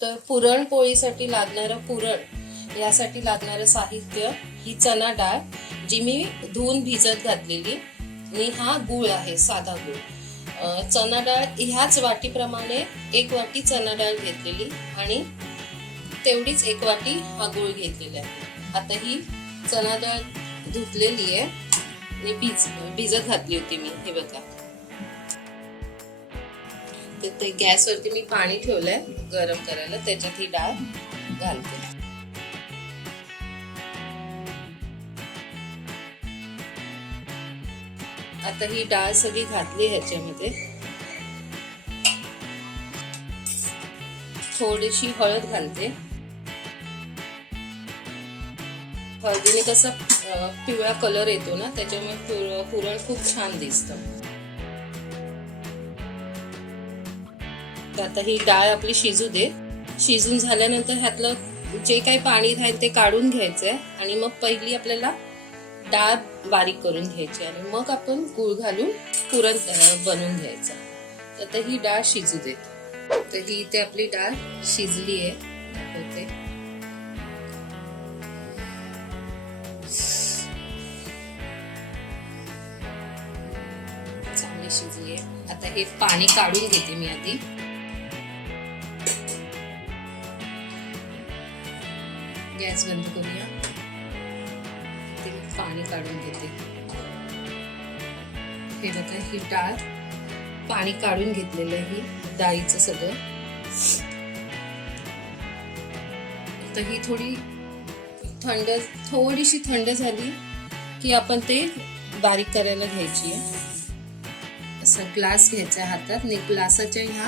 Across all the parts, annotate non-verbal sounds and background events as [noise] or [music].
तर पुरणपोळीसाठी लागणारं पुरण यासाठी लागणारं साहित्य ही चना डाळ जी मी धुवून भिजत घातलेली. आणि हा गुळ आहे साधा गुळ. चना डाळ ह्याच वाटीप्रमाणे एक वाटी चना डाळ घेतलेली आणि तेवढीच एक वाटी हा गुळ घेतलेला आहे. आता ही चना डाळ धुतलेली आहे. आणि भिज भिजत घातली होती मी हे बघा. तर ते गॅसवरती मी पाणी ठेवलंय गरम करायला त्याच्यात ही डाळ घालते. आता ही डाळ सगळी घातली ह्याच्यामध्ये. थोडीशी हळद घालते. हळदीने कसा पिवळा कलर येतो ना त्याच्यामुळे पुरण खूप छान दिसतं. तर आता ही डाळ आपली शिजू दे. शिजून झाल्यानंतर ह्यातलं जे काही पाणी राहील ते काढून घ्यायचंय आणि मग पहिली आपल्याला डाळ बारीक करून घ्यायची आणि मग आपण गूळ घालून पुरण बनवून घ्यायचं. तर आता ही डाळ शिजू दे तर ही इथे आपली डाळ शिजली आहे आता हे पाणी काढून घेते मी आधी. गॅस बंद करूया. ते पाणी काढून घेते. हे बघा ही डाळ पाणी काढून घेतलेलं ही डाळीचं सगळं. तर ही थोडी थंड थोडीशी थंड झाली की आपण ते बारीक करायला घ्यायची आहे. असा ग्लास घ्यायचा हातात. आणि ग्लासाच्या ह्या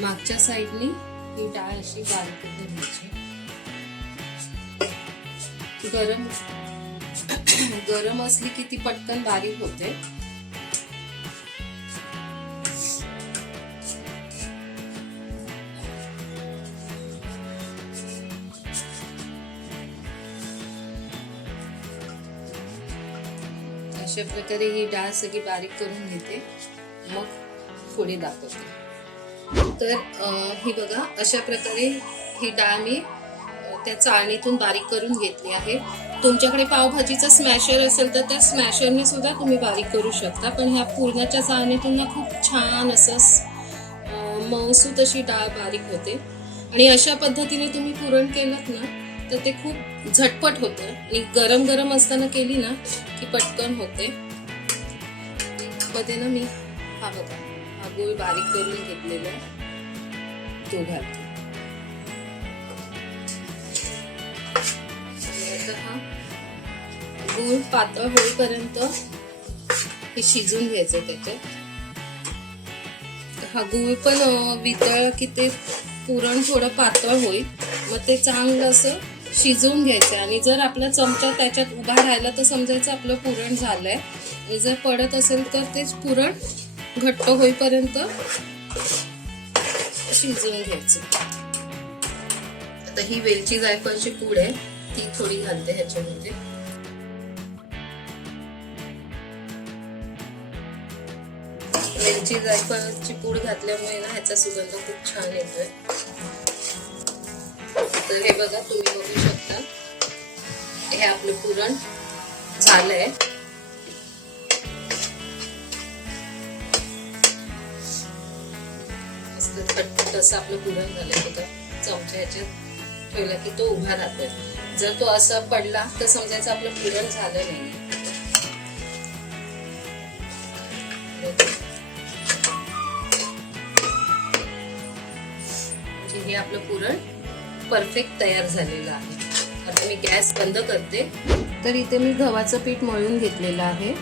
मागच्या साईडनी ही डाळ अशी बारीक करून घ्यायची गरम [coughs] गरम असली की ती पटकन बारीक होते. अशा प्रकारे ही डाळ सगळी बारीक करून घेते. मग पुढे दाखवते. तर ही बघा अशा प्रकारे ही डाळ मी त्या चाळणीतून बारीक करून घेतली आहे. तुमच्याकडे पावभाजीचा स्मॅशर असेल तर त्या स्मॅशरने सुद्धा तुम्ही बारीक करू शकता. पण ह्या पूर्णाच्या चाळणीतून ना खूप छान असं अं, मऊसूत अशी डाळ बारीक होते. आणि अशा पद्धतीने तुम्ही पुरण केलं ना तर ते खूप झटपट होतं. आणि गरम गरम असताना केली ना की पटकन होते. मध्ये ना मी हा बघा हा गूळ बारीक करून घेतलेला तो घालतो. हा गूळ पातळ होईपर्यंत हे शिजून घ्यायचं त्याच्यात. हा गूळ पण वितळ की ते पुरण थोडं पातळ होईल. मग ते चांगलं असं शिजवून घ्यायचं आणि जर आपला चमचा त्याच्यात उभा राहिला तर समजायचं आपलं पुरण झालंय. आणि जर पडत असेल तर तेच पुरण घट्ट होईपर्यंत शिजवून घ्यायचं. आता ही वेलची जायफळची पूड आहे ती थोडी घालते ह्याच्यामध्ये. वेलची जायफळची पूड घातल्यामुळे ना ह्याचा सुगंध खूप छान येतोय. तर हे बघा तुम्ही बघू शकता. हे आपलं पुरण झालंय. असं आपलं पुरण झालं बघा चमचा ह्याच्यात ठेवला की तो उभा राहतोय. जर तो असा पडला तर समजायचं आपलं पुरण झालं नाही. म्हणजे हे आपलं पुरण परफेक्ट तयार झालेलं आहे. आता मी गॅस बंद करते. तर इथे मी गव्हाचं पीठ मळून घेतलेलं आहे.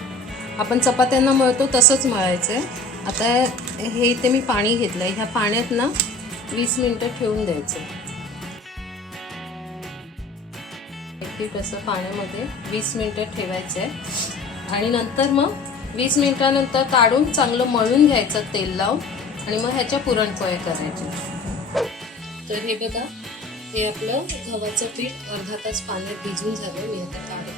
आपण चपात्यांना मळतो तसंच मळायचं आहे आता हे इथे मी पाणी घेतलंय. ह्या पाण्यात ना वीस मिनिटं ठेवून द्यायचं. एक असं पाण्यामध्ये वीस मिनटं ठेवायचं आहे आणि नंतर मग वीस मिनिटानंतर काढून चांगलं मळून घ्यायचं तेल लावून आणि मग ह्याच्या पुरणपोळ्या करायच्या. तर हे बघा हे आपलं गव्हाचं पीठ अर्धा तास पाण्यात भिजून झालं मी आता काढते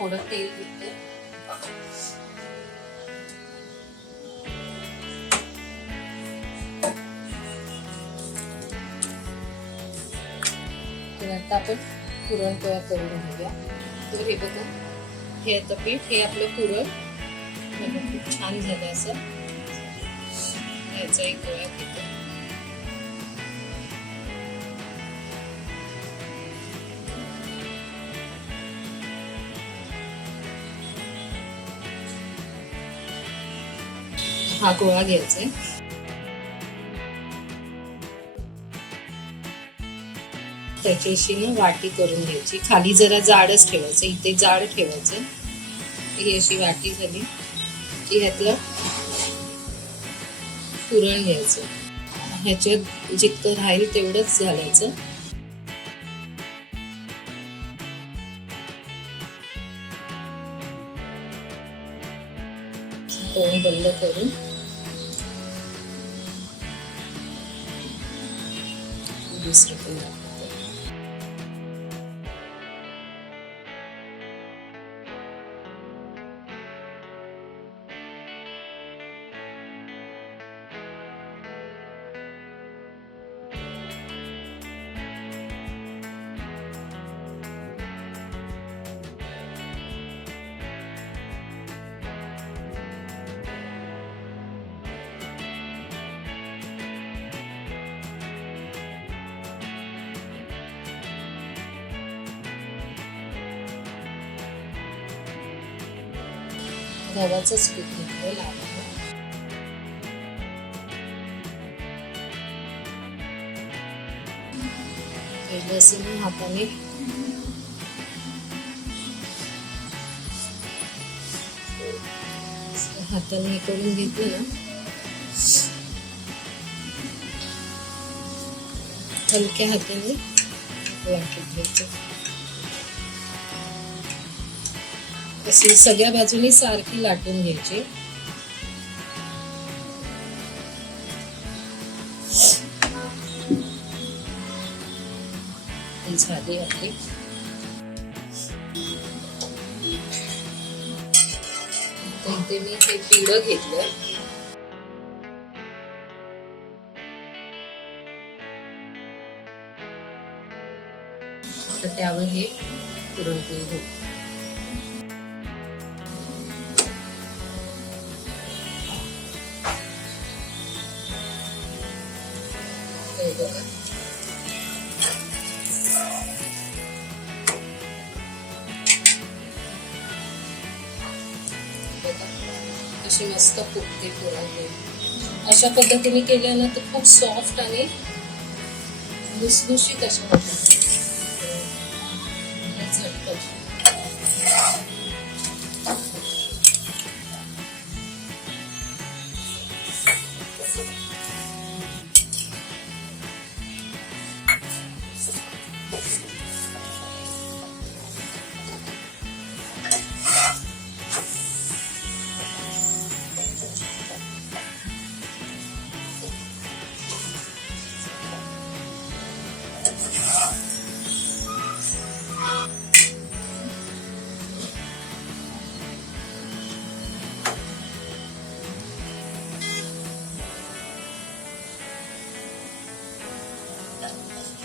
थोडं तेल घेते. आपण पुरण तयार करून घेऊया. तर हे बघा हे आता पीठ हे आपलं पुरण. खूप छान झालं असं. याचा एक गोळा घेतो. हा गोळा घ्यायचा. आहे त्याची अशी वाटी करून घ्यायची. खाली जरा जाडच ठेवायचं. इथे जाड ठेवायचं. ही अशी वाटी झाली की ह्यातलं पुरण घ्यायचं. ह्याच्यात जितकं राहील तेवढंच घालायचं. तोंड बंद करून दुसरं पण दाखवते गव्हाचंच पीक घेतलं लावायला पहिलं असं मी हाताने हाताने हे करून घेतलं ना हलक्या हाताने वाटून घ्यायचं. अशी सगळ्या बाजूनी सारखी लाटून घ्यायची. झाली आपली. इथे मी हे पिळं घेतलं तर त्यावर हे पुरणपोळी घेऊ मस्त फुगते पुरणपोळी अशा पद्धतीने केल्यानं तर खूप सॉफ्ट आणि लुसलुशीत अशा होतात.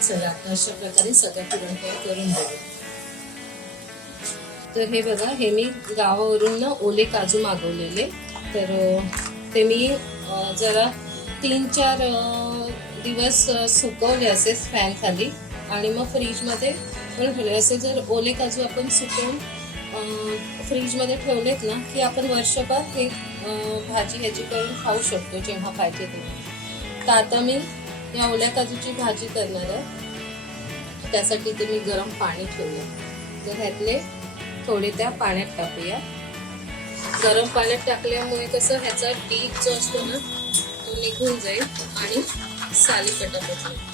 चला आता अशा प्रकारे सगळं पुरणपोळ्या करून घेऊ तर हे बघा हे मी गावावरून ना ओले काजू मागवलेले. तर ते मी जरा तीन चार दिवस सुकवले असे फॅन खाली. आणि मग फ्रीजमध्ये पण ठेवले. असे जर ओले काजू आपण सुकवून फ्रीजमध्ये ठेवलेत ना की आपण वर्षभर हे भाजी ह्याची करून खाऊ शकतो जेव्हा पाहिजे तेव्हा. तर आता मी मी ओल्या काजूची भाजी करणार आहे. त्यासाठी ते मी गरम पाणी ठेवलं. तर ह्यातले थोडे त्या पाण्यात टाकूया. गरम पाण्यात टाकल्यामुळे कसं ह्याचा डीप जो असतो ना तो निघून जाईल आणि साली पटापट निघते.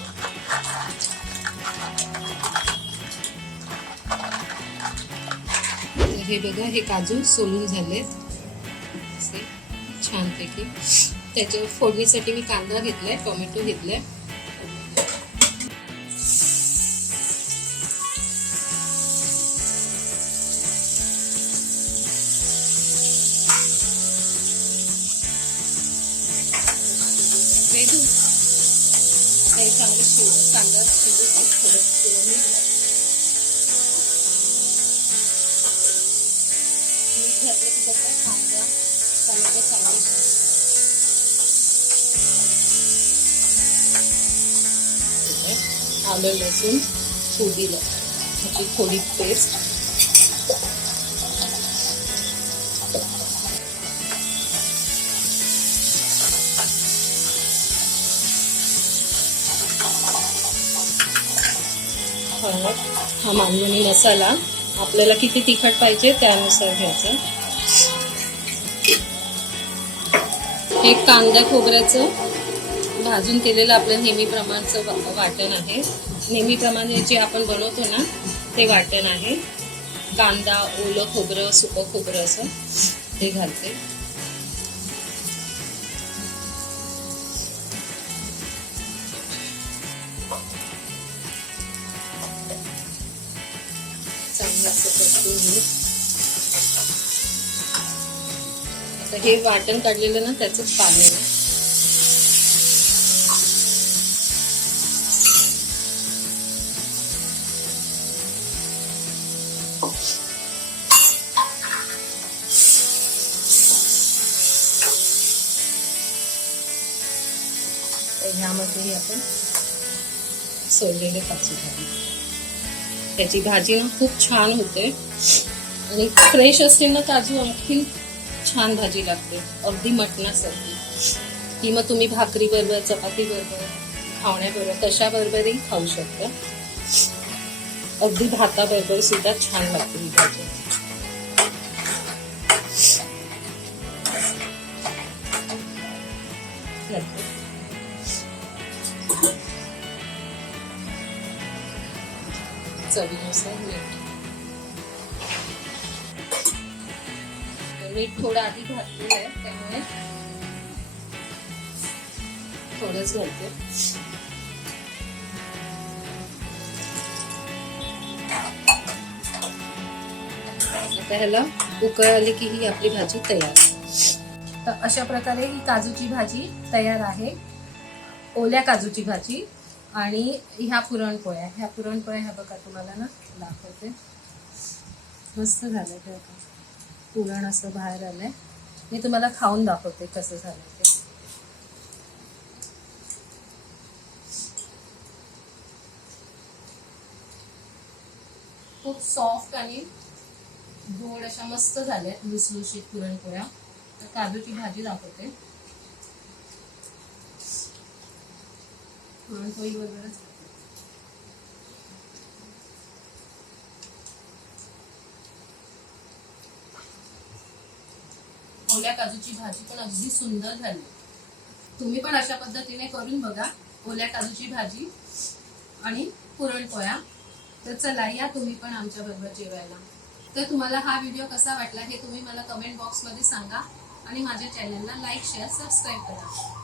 हे बघा हे काजू सोलून झालेत. छानपैकी. त्याच्या फोडणीसाठी मी कांदा घेतलाय टोमॅटो घेतलाय. चांगलं शिव कांदा शिजू कांदा आलं लसूण पुदिना ह्याची थोडी पेस्ट हळद हा मालवणी मसाला. आपल्याला किती तिखट पाहिजे त्यानुसार घ्यायचं. हे कांदा खोबऱ्याचं. भाजून केलेलं आपलं नेहमीप्रमाणचं वाटण आहे. नेहमीप्रमाणे जे आपण बनवतो ना ते वाटण आहे. कांदा ओलं खोबरं सुकं खोबरं असं ते घालते. चांगलं हे वाटण काढलेलं ना त्याचंच पाणी आहे आपण सोडलेले काजू घालू. त्याची भाजी खूप छान होते. आणि फ्रेश असते ना काजू आणखी छान भाजी लागते. अगदी मटणासारखी. की मग तुम्ही भाकरी बरोबर चपाती बरोबर खावण्याबरोबर कशाबरोबरही खाऊ शकता. अगदी भाताबरोबर सुद्धा छान लागते ही भाजी. घालते. चवीनुसार मीठ मीठ थोडं आधी घातलेलं आहे त्यामुळे थोडंच घालते. आता ह्याला उकळ आली की ही आपली भाजी तयार. तर अशा प्रकारे ही काजूची भाजी तयार आहे. ओल्या काजूची भाजी. आणि ह्या पुरणपोळ्या ह्या पुरणपोळ्या ह्या बघा तुम्हाला ना दाखवते. मस्त झालंय ते आता पुरण असं बाहेर आलंय. मी तुम्हाला खाऊन दाखवते कसं झालं ते. खूप सॉफ्ट आणि गोड अशा मस्त झाल्या लुसलुशीत पुरणपोळ्या. तर काजूची भाजी दाखवते. पुरणपोळी वगैरे. ओल्या काजूची भाजी पण अगदी सुंदर झाली. तुम्ही पण अशा पद्धतीने करून बघा ओल्या काजूची भाजी आणि पुरणपोळ्या. तर चला या तुम्ही पण आमच्या बरोबर जेवायला. तर तुम्हाला हा व्हिडिओ कसा वाटला हे तुम्ही मला कमेंट बॉक्समध्ये सांगा आणि माझ्या चॅनलला लाईक शेअर सबस्क्राईब करा.